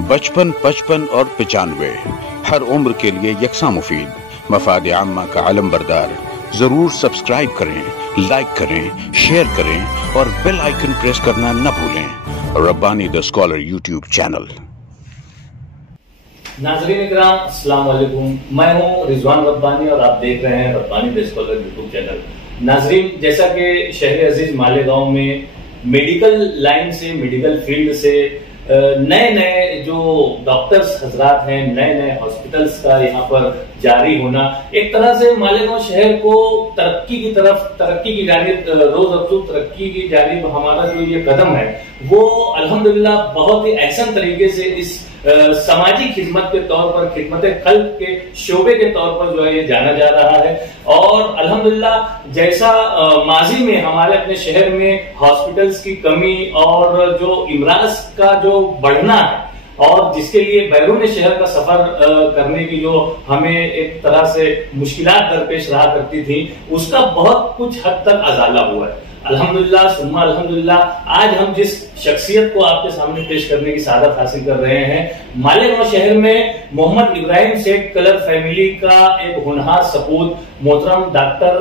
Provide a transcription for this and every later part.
बचपन, 55 और 95 हर उम्र के लिए यकसा मुफीद। मफाद आम्मा का आलम बरदार। जरूर सब्सक्राइब करें, लाइक करें, शेयर करें और बेल आइकन प्रेस करना न भूलें। Rabbani the scholar YouTube channel. नाज़रीन इकराम, अस्सलाम वालेकुम। मैं हूं रिजवान रब्बानी और आप देख रहे हैं Rabbani the scholar YouTube channel. नाज़रीन, जैसा कि शहर अजीज मालेगांव में मेडिकल लाइन से, मेडिकल फील्ड से नए नए जो डॉक्टर्स हजरात हैं, नए नए हॉस्पिटल्स का यहाँ पर जारी होना, एक तरह से मालेगांव शहर को तरक्की की तरफ, तरक्की की जानिब, रोज अफजू तरक्की की जानिब हमारा जो ये कदम है वो अल्हम्दुलिल्लाह बहुत ही अहसन तरीके से इस समाजी खिदमत के तौर पर, खिदमत खल्क के शोबे के तौर पर जो है ये जाना जा रहा है। और अल्हम्दुलिल्लाह जैसा माजी में हमारे अपने शहर में हॉस्पिटल्स की कमी और जो इमराज का जो बढ़ना है और जिसके लिए बैरून शहर का सफर करने की जो हमें एक तरह से मुश्किलात दरपेश रहा करती थी, उसका बहुत कुछ हद तक अजाला हुआ है। अल्हम्दुलिल्लाह सुम्मा अल्हम्दुलिल्लाह, आज हम जिस शख्सियत को आपके सामने पेश करने की सादत हासिल कर रहे हैं, मालेगांव शहर में मोहम्मद इब्राहिम सेठ कलर फैमिली का एक होनहार सपूत मोहतरम डॉक्टर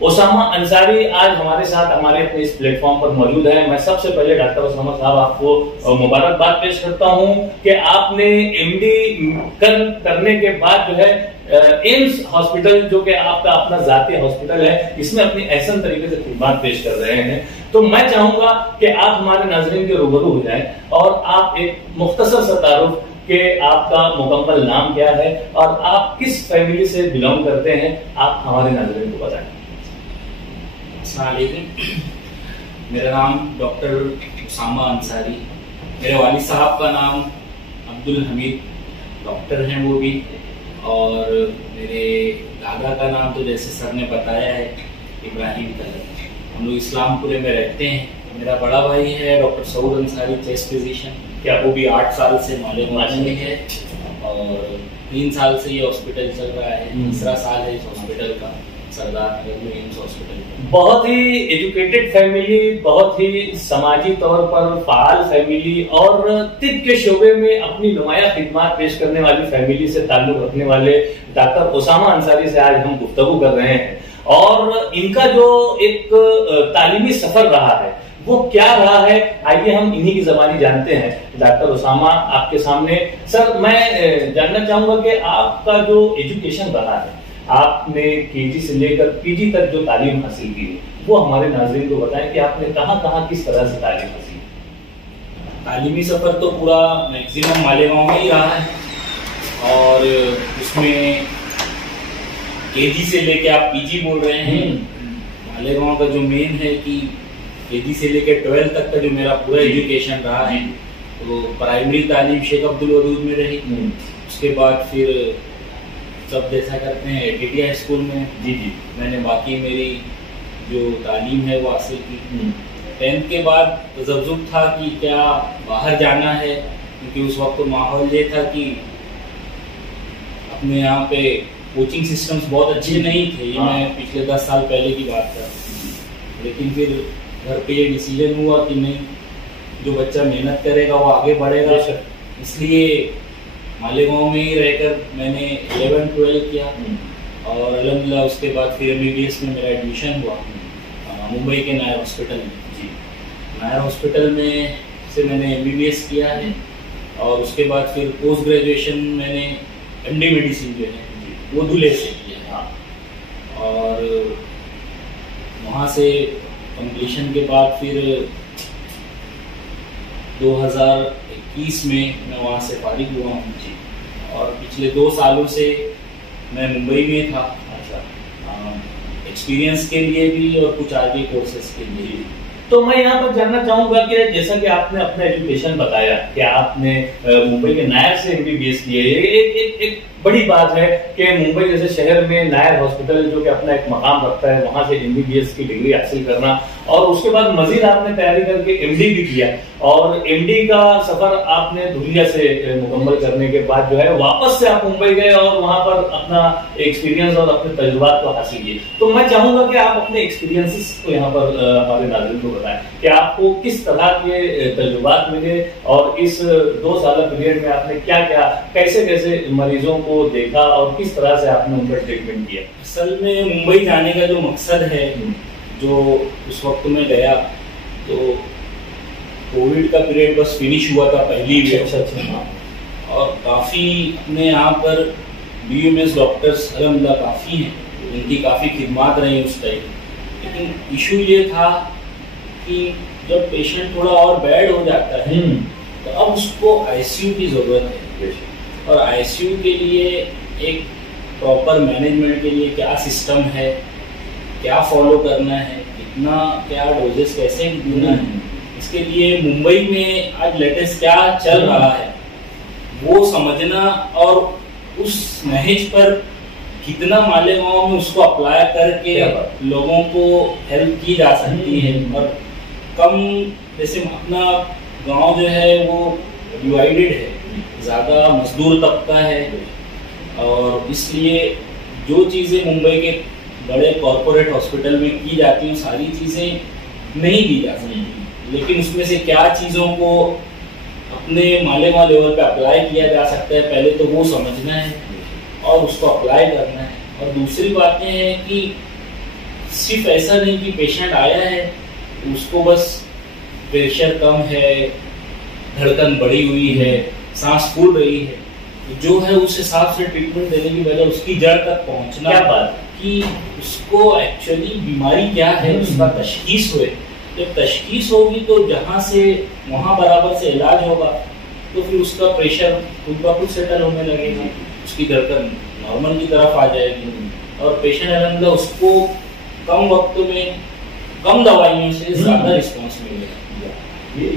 ओसामा अंसारी आज हमारे साथ, हमारे अपने इस प्लेटफॉर्म पर मौजूद है। मैं सबसे पहले डॉक्टर ओसामा साहब आपको मुबारकबाद पेश करता हूं कि आपने एमडी करने के बाद जो है एम्स हॉस्पिटल, जो कि आपका अपना जाती हॉस्पिटल है, इसमें अपनी एहसन तरीके से खिदमत पेश कर रहे हैं। तो मैं चाहूंगा कि आप हमारे नाज़रीन के रूबरू हो जाएं और आप एक मुख्तसर सा तारुफ कि आपका मुकम्मल नाम क्या है और आप किस फैमिली से बिलोंग करते हैं, आप हमारे नाज़रीन को बताएं। मेरा नाम डॉक्टर ओसामा अंसारी। मेरे वालिद साहब का नाम अब्दुल हमीद डॉक्टर हैं वो भी, और मेरे दादा का नाम तो जैसे सर ने बताया है इब्राहिम कलर। हम लोग इस्लामपुरे में रहते हैं। मेरा बड़ा भाई है doctor Saud Ansari, chest physician, क्या वो भी 8 साल से मालेगांव में है और 3 साल से ये हॉस्पिटल चल रहा है। तीसरा साल है इस हॉस्पिटल का, सरदार नगर में एम्स हॉस्पिटल। बहुत ही एजुकेटेड फैमिली, बहुत ही समाजी तौर पर फाल फैमिली और तिब के शोबे में अपनी नुमाया खिदमत पेश करने वाली फैमिली से ताल्लुक रखने वाले डॉक्टर ओसामा अंसारी से आज हम गुफ्तगू कर रहे हैं। और इनका जो एक तालीमी सफर रहा है वो क्या रहा है, आइए हम इन्हीं की ज़बानी जानते हैं। डॉक्टर ओसामा आपके सामने। सर, मैं जानना चाहूंगा कि आपका जो एजुकेशन रहा है, आपने केजी से लेकर पीजी तक जो तालीम हासिल की है वो हमारे नाज़रीन को बताएं कि आपने कहां किस तरह से तालीम हासिल की। तालीमी सफर तो पूरा मैक्सिमम मालेगांव में ही रहा है और उसमें केजी से लेके आप पीजी बोल रहे हैं। मालेगांव का जो मेन है कि केजी से लेके 12 तक का जो मेरा पूरा एजुकेशन रहा है, तो प्राइमरी तालीम शेख अब्दुल वदूद में रही। उसके बाद फिर सब जैसा करते हैं टीटीआई स्कूल में जी मैंने बाकी मेरी जो तालीम है वो हासिल की। 10th के बाद तो ज़रूर था कि क्या बाहर जाना है, क्योंकि उस वक्त तो माहौल ये था कि अपने यहाँ पे कोचिंग सिस्टम्स बहुत अच्छे नहीं थे। ये मैं पिछले 10 साल पहले की बात कर। लेकिन फिर घर पे ये डिसीजन हुआ कि नहीं, जो बच्चा मेहनत करेगा वो आगे बढ़ेगा। इसलिए मालेगांव में ही रहकर मैंने 11-12 किया और अल्हम्दुलिल्लाह उसके बाद फिर MBBS में मेरा एडमिशन हुआ मुंबई के नायर हॉस्पिटल में जी। नायर हॉस्पिटल में से मैंने MBBS किया है और उसके बाद फिर पोस्ट ग्रेजुएशन मैंने MD मेडिसिन जो है वो दूल्हे से किया है। और वहाँ से कंप्लीशन के बाद फिर 2021 में मैं वहाँ से फारिग हुआ हूँ जी। और पिछले 2 सालों से मैं मुंबई में था, एक्सपीरियंस के लिए भी और कुछ आगे कोर्सेज के लिए भी। तो मैं यहाँ पर जानना चाहूंगा कि जैसा कि आपने अपना एजुकेशन बताया कि आपने मुंबई के नायर से MBBS किए, एक बड़ी बात है कि मुंबई जैसे शहर में नायर हॉस्पिटल जो कि अपना एक मकाम रखता है, वहां से MBBS की डिग्री हासिल करना और उसके बाद मजीद आपने तैयारी करके MD भी किया और MD का सफर आपने धुलिया से मुकम्मल करने के बाद जो है वापस से आप मुंबई गए और वहां पर अपना एक्सपीरियंस और अपने तजुर्बात को हासिल किए। तो मैं चाहूंगा कि आप अपने एक्सपीरियंसेस को यहाँ पर हमारे नाज़रीन को बताएं कि आपको किस तरह के तजुर्बात मिले और इस 2 साल पीरियड में आपने क्या क्या कैसे कैसे मरीजों को देखा और किस तरह से आपने उनका ट्रीटमेंट किया। असल में मुंबई जाने का जो मकसद है, जो उस वक्त में गया तो कोविड का पीरियड बस फिनिश हुआ था पहली वेव। अच्छा। और काफ़ी अपने यहाँ पर BMS डॉक्टर्स अलहमदुलिल्लाह काफ़ी हैं, उनकी काफ़ी खिदमत रही उस टाइम। लेकिन इशू ये था कि जब पेशेंट थोड़ा और बैड हो जाता है तो अब उसको ICU की ज़रूरत है और ICU के लिए एक प्रॉपर मैनेजमेंट के लिए क्या सिस्टम है, क्या फॉलो करना है, कितना क्या डोजेस कैसे देना है, इसके लिए मुंबई में आज लेटेस्ट क्या चल रहा है वो समझना और उस नहेज पर कितना मालेगांव में उसको अप्लाई करके लोगों को हेल्प की जा सकती है। और कम जैसे अपना गांव जो है वो डिवाइडेड है, ज़्यादा मजदूर तबका है और इसलिए जो चीज़ें मुंबई के बड़े कॉरपोरेट हॉस्पिटल में की जाती हैं सारी चीज़ें नहीं दी जा सकती, लेकिन उसमें से क्या चीज़ों को अपने मालेगांव लेवल पे अप्लाई किया जा सकता है पहले तो वो समझना है और उसको अप्लाई करना है। और दूसरी बात ये है कि सिर्फ ऐसा नहीं कि पेशेंट आया है उसको बस प्रेशर कम है, धड़कन बढ़ी हुई है, सांस फूल रही है, जो है उस हिसाब से ट्रीटमेंट देने की वजह उसकी जड़ तक पहुंचना, क्या बात कि उसको एक्चुअली बीमारी क्या है उसका तशखीस हुए। जब तशखीस होगी तो जहाँ से वहाँ बराबर से इलाज होगा तो फिर उसका प्रेशर खुद ब खुद सेटल होने लगेगा, उसकी धड़कन नॉर्मल की तरफ आ जाएगी और पेशेंट अलहमदुलिल्लाह उसको कम वक्त में कम दवाइयों से ज़्यादा रिस्पॉन्स मिलेगा।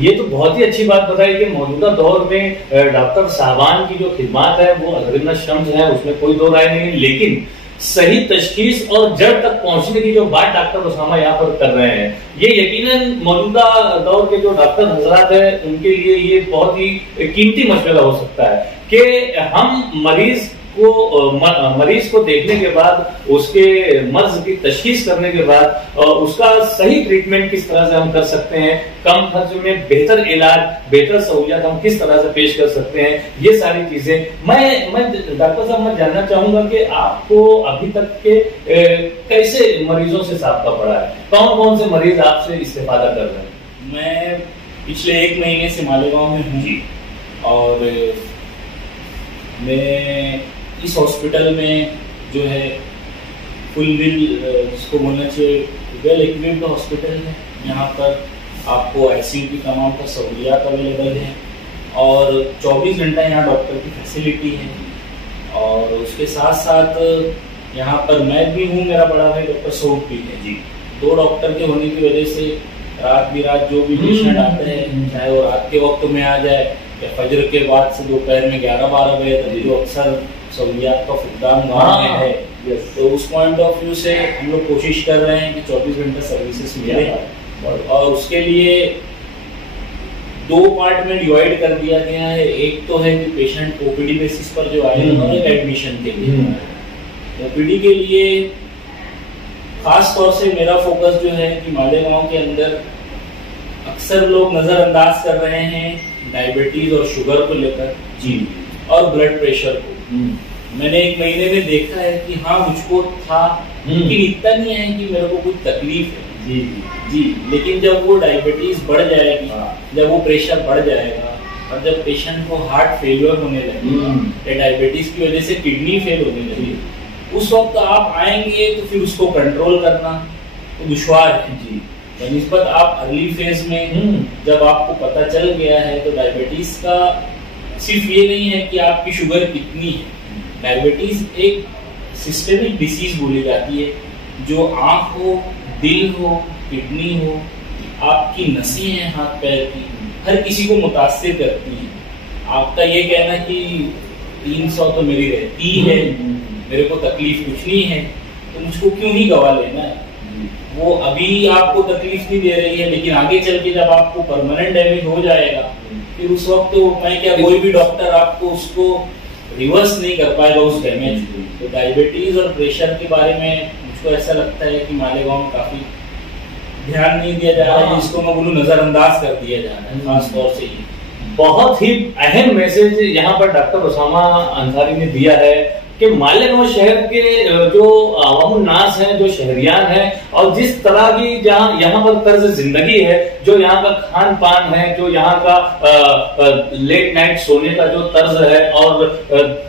ये तो बहुत ही अच्छी बात बताई कि मौजूदा दौर में डॉक्टर साहबान की जो खिदमत है वो अज़रिन शम्स है, उसमें कोई दो राय नहीं, लेकिन सही तशखीस और जड़ तक पहुंचने की जो बात डॉक्टर उसामा यहाँ पर कर रहे हैं, ये यकीनन मौजूदा दौर के जो डॉक्टर हजरात हैं उनके लिए ये बहुत ही कीमती मशवरा हो सकता है कि हम मरीज को देखने के बाद उसके मर्ज की तशखीस करने के बाद उसका सही ट्रीटमेंट किस तरह से हम कर सकते हैं, कम खर्च में बेहतर इलाज, बेहतर सहूलियत हम किस तरह से पेश कर सकते हैं, ये सारी चीजें मैं डॉक्टर साहब मैं जानना चाहूंगा कि आपको अभी तक के कैसे मरीजों से साबका पड़ा है, कौन कौन से मरीज आपसे इस्तेफादा कर रहे हैं। मैं पिछले 1 महीने से मालेगांव में हूँ और मैं इस हॉस्पिटल में जो है फुल विल जिसको बोलना चाहिए वेल इक्विप्ड हॉस्पिटल है। यहाँ पर आपको ICU की तमाम का सहूलियात अवेलेबल है और 24 घंटा यहाँ डॉक्टर की फैसिलिटी है और उसके साथ साथ यहाँ पर मैं भी हूँ, मेरा बड़ा भाई डॉक्टर सऊद भी है जी। 2 डॉक्टर के होने की वजह से रात बिरात जो भी पेशेंट आते हैं चाहे वो रात के वक्त में आ जाए या फजर के बाद से दोपहर में 11-12 बजे तक जो अक्सर सहूलियात का फुकदान गाँव में है, तो उस पॉइंट ऑफ व्यू से हम लोग कोशिश कर रहे हैं कि 24 घंटा सर्विसेज मिले और उसके लिए 2 पार्ट में डिवाइड कर दिया गया है। एक तो है कि पेशेंट OPD बेसिस पर जो आएगा और एक एडमिशन के लिए। OPD के लिए खास तौर से मेरा फोकस जो है कि मालेगांव के अंदर अक्सर लोग नजरअंदाज कर रहे हैं डायबिटीज और शुगर को लेकर जी और ब्लड प्रेशर को। मैंने 1 महीने में देखा है कि हाँ मुझको था लेकिन इतना नहीं है कि मेरे को कोई तकलीफ है जी जी, लेकिन जब वो डायबिटीज बढ़ जाएगी, जब वो प्रेशर बढ़ जाएगा और जब पेशेंट को हार्ट फेलियर होने लगेगा या डायबिटीज की वजह से किडनी फेल होने लगेगी, उस वक्त आप आएंगे तो फिर उसको कंट्रोल करना तो दुश्वार है जी। निस्बत आप अर्ली फेज में जब आपको पता चल गया है तो डायबिटीज का सिर्फ ये नहीं है कि आपकी शुगर कितनी है, डायबिटीज एक सिस्टेमिक डिसीज बोली जाती है जो आंख हो, दिल हो, किडनी हो, आपकी नसें हैं हाथ पैर की, हर किसी को मुतासिर करती हैं। आपका ये कहना कि 300 तो मेरी रहती है, मेरे को तकलीफ कुछ नहीं है, तो मुझको क्यों ही गवा लेना है। वो अभी आपको तकलीफ नहीं दे रही है, लेकिन आगे चल के जब आपको परमानेंट डैमेज हो जाएगा, फिर उस वक्त तो मैं क्या, कोई भी डॉक्टर आपको उसको रिवर्स नहीं कर पाएगा उस डैमेज को। तो डायबिटीज और प्रेशर के बारे में मुझको ऐसा लगता है कि मालेगांव में काफी ध्यान नहीं दिया जा रहा है, जिसको मैं बोलूं नजरअंदाज कर दिया जा रहा है, खास तौर से ये। बहुत ही अहम मैसेज यहाँ पर डॉक्टर उसामा अंसारी ने दिया है कि मालेगांव शहर के जो अवामुन्नास हैं, जो शहरियान हैं, और जिस तरह की जहाँ यहाँ पर तर्ज जिंदगी है, जो यहाँ का खान पान है, जो यहाँ का लेट नाइट सोने का जो तर्ज है, और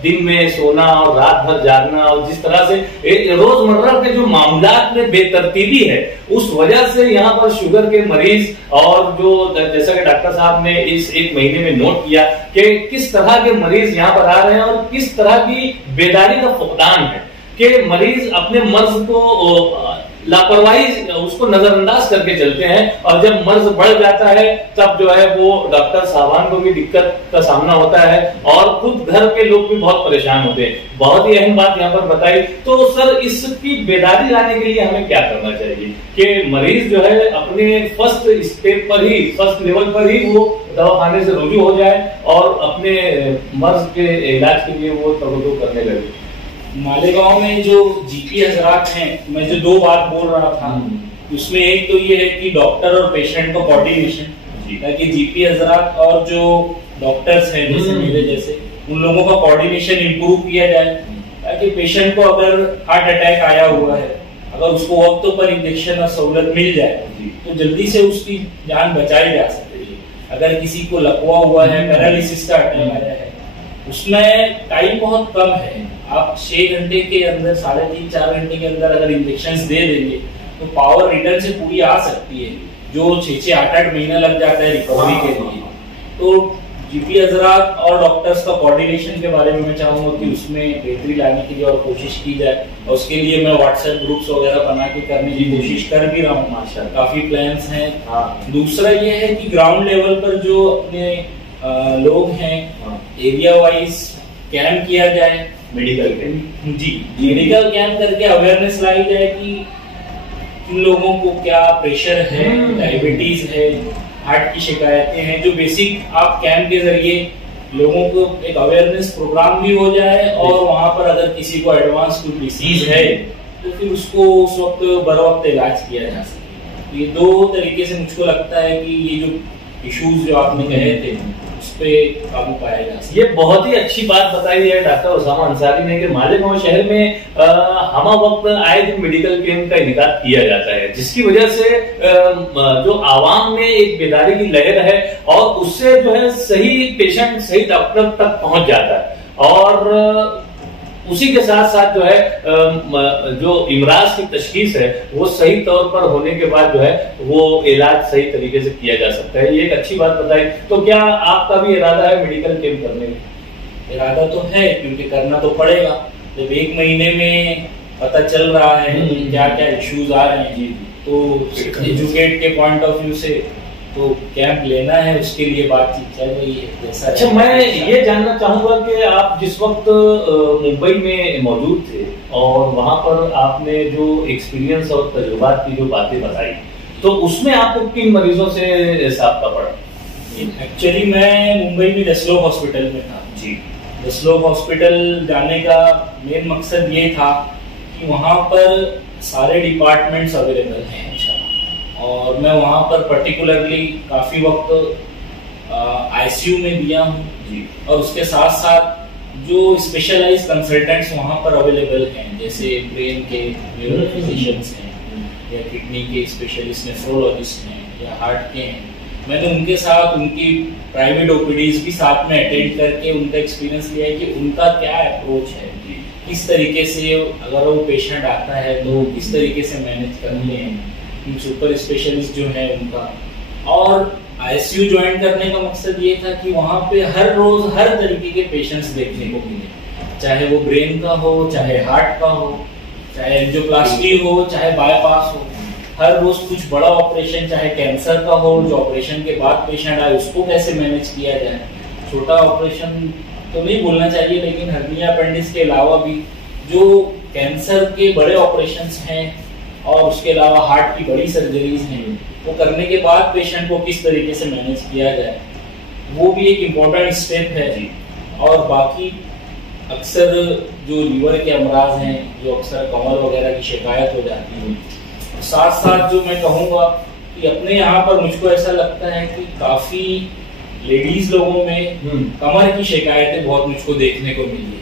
दिन में सोना और रात भर जागना, और जिस तरह से रोजमर्रा के जो मामलात में बेतरतीबी है, उस वजह से यहाँ पर शुगर के मरीज, और जो जैसा कि डॉक्टर साहब ने इस एक महीने में नोट किया कि किस तरह के मरीज यहाँ पर आ रहे हैं, और किस तरह की बेदारी का फुकदान है कि मरीज अपने मर्ज को लापरवाही उसको नजरअंदाज करके चलते हैं, और जब मर्ज बढ़ जाता है तब जो है वो डॉक्टर साहबान को भी दिक्कत का सामना होता है, और खुद घर के लोग भी बहुत परेशान होते हैं। बहुत ही अहम बात यहाँ पर बताई। तो सर, इसकी बेदारी लाने के लिए हमें क्या करना चाहिए कि मरीज जो है अपने फर्स्ट स्टेप पर ही, फर्स्ट लेवल पर ही वो दवाखाने से रुजू हो जाए और अपने मर्ज के इलाज के लिए वो तवज्जो करने लगे। मालेगांव में जो जीपी हजरात हैं, मैं जो 2 बात बोल रहा था, उसमें एक तो ये है कि डॉक्टर और पेशेंट का कोऑर्डिनेशन, ताकि जीपी हजरात और जो डॉक्टर्स हैं जैसे मेरे जैसे, उन लोगों का कोऑर्डिनेशन इंप्रूव किया जाए, ताकि पेशेंट को अगर हार्ट अटैक आया हुआ है, अगर उसको वक्त पर इंजेक्शन और सहूलत मिल जाए तो जल्दी से उसकी जान बचाई जा सकती है। अगर किसी को लकवा हुआ है, पैरालिसिस का अटैक आया है, उसमें टाइम बहुत कम है, आप 6 घंटे के अंदर, 3.5-4 घंटे के अंदर अगर इंजेक्शन दे देंगे तो पावर रिटर्न से पूरी आ सकती है, जो 6-8 महीना लग जाता है रिकवरी के लिए। तो जीपी हजरात और डॉक्टर्स का कोऑर्डिनेशन के बारे में मैं चाहूंगा कि उसमें बेहतरी लाने के लिए और कोशिश की जाए, और उसके लिए मैं व्हाट्सएप ग्रुप्स वगैरह बना के करने की कोशिश कर भी रहा हूँ, माशाल्लाह काफी प्लान्स हैं। दूसरा ये है कि ग्राउंड लेवल पर जो अपने लोग हैं, एरिया वाइज कैंप किया जाए, मेडिकल कैंप, जी मेडिकल कैंप करके अवेयरनेस लाई जाए कि इन लोगों को क्या प्रेशर है, डायबिटीज है, हार्ट की शिकायतें हैं, जो बेसिक आप कैंप के जरिए लोगों को एक अवेयरनेस प्रोग्राम भी हो जाए, और वहां पर अगर किसी को एडवांस कोई डिसीज है तो फिर उसको उस वक्त बर वक्त इलाज किया जा सके। ये 2 तरीके से मुझको लगता है कि ये जो इश्यूज जो आपने कहे थे उस पे काबू पाया जा सकता है। ये बहुत ही अच्छी बात बताई है डॉक्टर उसामा अंसारी ने कि मालेगांव शहर में हमा वक्त आए दिन मेडिकल कैंप का इनेकाद किया जाता है, जिसकी वजह से जो आवाम में एक बेदारी की लहर है, और उससे जो है सही पेशेंट सही डॉक्टर तक पहुंच जाता है, और उसी के साथ साथ जो है जो इमराज की तशखीस है वो सही तौर पर होने के बाद जो है वो इलाज सही तरीके से किया जा सकता है। ये एक अच्छी बात बताई। तो क्या आपका भी इरादा है मेडिकल कैंप करने का? इरादा तो है, क्योंकि करना तो पड़ेगा। जब 1 महीने में पता चल रहा है क्या क्या इश्यूज आ रहे हैं, तो एजुकेट के पॉइंट ऑफ व्यू से तो कैंप लेना है, उसके लिए बातचीत चल रही है। अच्छा, मैं ये जानना चाहूंगा कि आप जिस वक्त मुंबई में मौजूद थे और वहां पर आपने जो एक्सपीरियंस और तजुर्बात की जो बातें बताई, तो उसमें आपको किन मरीजों से सामना पड़ा? एक्चुअली मैं मुंबई में दसलोक हॉस्पिटल में था जी। दसलोक हॉस्पिटल जाने का मेन मकसद ये था कि वहाँ पर सारे डिपार्टमेंट्स अवेलेबल हैं, और मैं वहाँ पर पर्टिकुलरली काफी वक्त आईसीयू में दिया हूँ, और उसके साथ साथ जो स्पेशलाइज कंसल्टेंट्स वहाँ पर अवेलेबल हैं, जैसे ब्रेन के न्यूरो फिजिशियंस हैं, या किडनी के स्पेशलिस्ट नेफ्रोलॉजिस्ट हैं, या हार्ट के हैं, मैंने उनके साथ उनकी प्राइवेट ओपीडीज भी साथ में अटेंड करके उनका एक्सपीरियंस लिया है कि उनका क्या अप्रोच है, किस तरीके से अगर वो पेशेंट आता है तो किस तरीके से मैनेज करते हैं, सुपर स्पेशलिस्ट जो है उनका। और आईसीयू ज्वाइन करने का मकसद ये था कि वहाँ पे हर रोज हर तरीके के पेशेंट्स देखने को मिले, चाहे वो ब्रेन का हो, चाहे हार्ट का हो, चाहे एंजियोप्लास्टी हो, चाहे बाईपास हो, हर रोज कुछ बड़ा ऑपरेशन, चाहे कैंसर का हो, जो ऑपरेशन के बाद पेशेंट आए उसको कैसे मैनेज किया जाए, छोटा ऑपरेशन तो नहीं बोलना चाहिए, लेकिन हर्निया अपेंडिक्स के अलावा भी जो कैंसर के बड़े ऑपरेशंस हैं और उसके अलावा हार्ट की बड़ी सर्जरीज हैं, वो करने के बाद पेशेंट को किस तरीके से मैनेज किया जाए, वो भी एक इम्पोर्टेंट स्टेप है। और बाकी अक्सर जो लीवर के अमराज हैं, जो अक्सर कमर वगैरह की शिकायत हो जाती है, साथ साथ जो मैं कहूँगा कि अपने यहाँ पर मुझको ऐसा लगता है कि काफ़ी लेडीज लोगों में कमर की शिकायतें बहुत मुझको देखने को मिली है।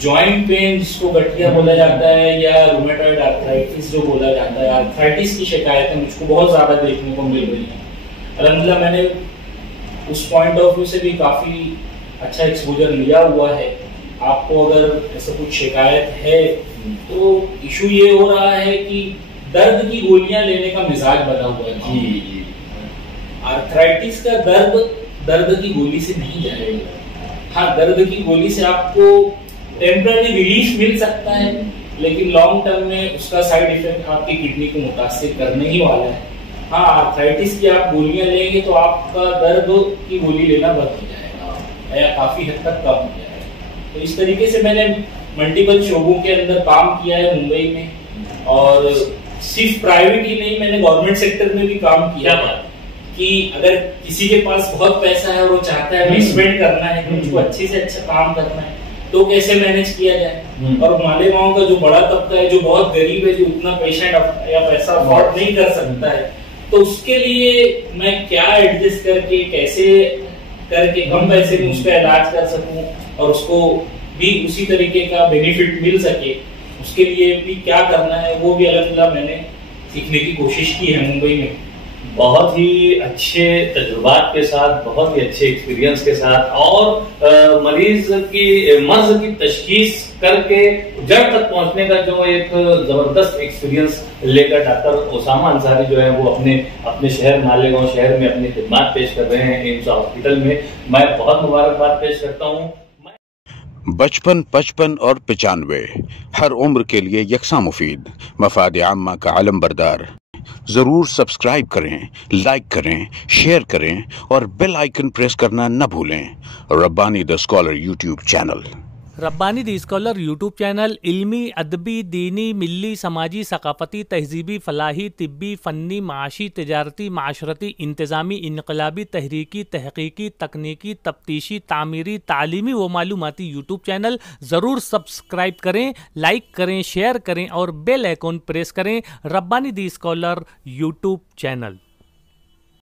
जॉइंट पेन जिसको गठिया बोला जाता है या रूमेटॉइड आर्थराइटिस जो बोला जाता है, आर्थराइटिस की शिकायतें मुझको बहुत ज़्यादा देखने को मिल रही हैं। अल्हम्दुलिल्लाह मैंने उस पॉइंट ऑफ व्यू से भी काफ़ी अच्छा एक्सपोजर लिया हुआ है। आपको अगर ऐसा कुछ शिकायत है तो इशू ये हो रहा है कि दर्द की गोलियां लेने का मिजाज बना हुआ है। जी। आर्थराइटिस का दर्द की गोली से नहीं जाएगा। हाँ, दर्द की गोली से आपको टेम्पररी रिलीफ मिल सकता है, लेकिन लॉन्ग टर्म में उसका साइड इफेक्ट आपकी किडनी को मुतासिर करने ही वाला है। हाँ, आर्थराइटिस की आप गोलियां लेंगे तो आपका दर्द की गोली लेना बंद हो जाएगा या काफी हद तक कम हो जाएगा। तो इस तरीके से मैंने मल्टीपल शोबों के अंदर काम किया है मुंबई में, और सिर्फ प्राइवेट ही नहीं, मैंने गवर्नमेंट सेक्टर में भी काम किया कि अगर किसी के पास बहुत पैसा है और वो चाहता है इन्वेस्टमेंट करना है, मुझको अच्छे से अच्छा काम करना है, तो कैसे मैनेज किया जाए। और मालेगांव का जो बड़ा तबका है, जो बहुत गरीब है, जो उतना पेशेंट या पैसा अफोर्ड नहीं कर सकता है, तो उसके लिए मैं क्या एडजस्ट करके कैसे करके कम पैसे में उसका इलाज कर सकूं और उसको भी उसी तरीके का बेनिफिट मिल सके, उसके लिए भी क्या करना है, वो भी अल्हम्दुलिल्लाह मैंने सीखने की कोशिश की है मुंबई में। बहुत ही अच्छे तजुर्बात के साथ, बहुत ही अच्छे एक्सपीरियंस के साथ, और मर्ज की तशखीस करके जड़ तक पहुंचने का जो एक जबरदस्त एक्सपीरियंस लेकर डॉक्टर उसामा अंसारी जो है वो अपने शहर मालेगांव शहर में अपनी खिदमत पेश कर रहे हैं एम्स हॉस्पिटल में। मैं बहुत मुबारकबाद पेश करता हूँ। 55, 55 और 95 हर उम्र के लिए यकसा मुफीद, मफाद आम्मा का अलम बरदार। जरूर सब्सक्राइब करें, लाइक करें, शेयर करें और बेल आइकन प्रेस करना न भूलें। Rabbani the scholar YouTube channel. Rabbani the scholar YouTube channel इल्मी, अदबी, दीनी, मिल्ली, समाजी, सकाफती, तहजीबी, फलाही, तिब्बी, फ़न्नी, माशी, तिजारती, माशरती, इंतज़ामी, इनकलाबी, तहरीकी, तहकीकी, तकनीकी, तफ्तीशी, तामीरी, तालीमी व मालूमाती यूट्यूब चैनल। ज़रूर सब्सक्राइब करें, लाइक करें, शेयर करें और बेल आइकन प्रेस करें। Rabbani the scholar YouTube channel.